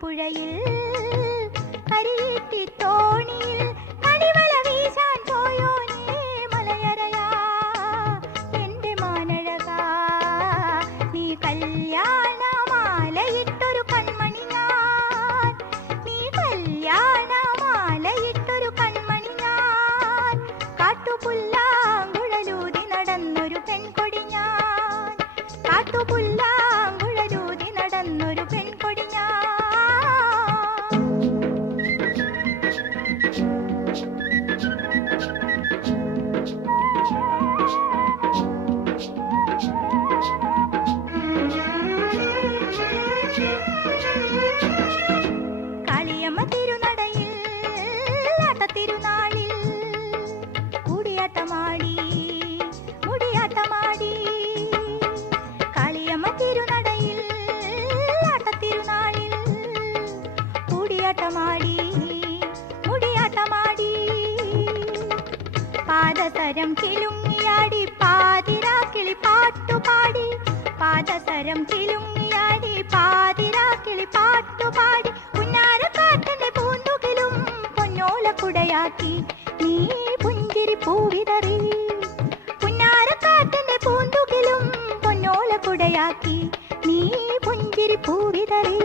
പുഴയിൽ കരിയിട്ടി തോണിയിൽ കളിവല വീശാൻ പോയോനേ മലയരയാ എന്റെ മാനഴകാ നീ കല്യാണമാലയിട്ടൊരു കൺമണി ഞാൻ നീ കല്യാണമാലയിട്ടൊരു കൺമണി ഞാൻ കാട്ടുപുല്ലാങ്കുഴലൂതി നടന്നൊരു പെൺകൊടി ഞാൻ കാട്ടുപുല്ലാങ്കുഴലൂതി നടന്നൊരു പെൺകൊടി ഞാൻ കാളിയമ്മ തിരുനടയിൽ ആട്ടത്തിരുനാളിൽ കൂടിയാട്ടമാടി മുടിയാട്ടമാടി കാളിയമ്മ തിരുനടയിൽ ആട്ടത്തിരുനാളിൽ കൂടിയാട്ടമാടി മുടിയാട്ടമാടി പാദസരം കിലുങ്ങിയാടി പാതിരാക്കിളി പാട്ടുപാടി പാദസരം കിലുങ്ങിയാടി പാതിരാക്കിളി പാട്ടുപാടി പുന്നാരക്കാറ്റന്റെ പൂന്തുകിലും പൊന്നോലക്കുടയാക്കി നീ പുഞ്ചിരി പൂവിതറി പുന്നാരക്കാറ്റന്റെ പൂന്തുകിലും പൊന്നോലക്കുടയാക്കി നീ പുഞ്ചിരി പൂവിതറി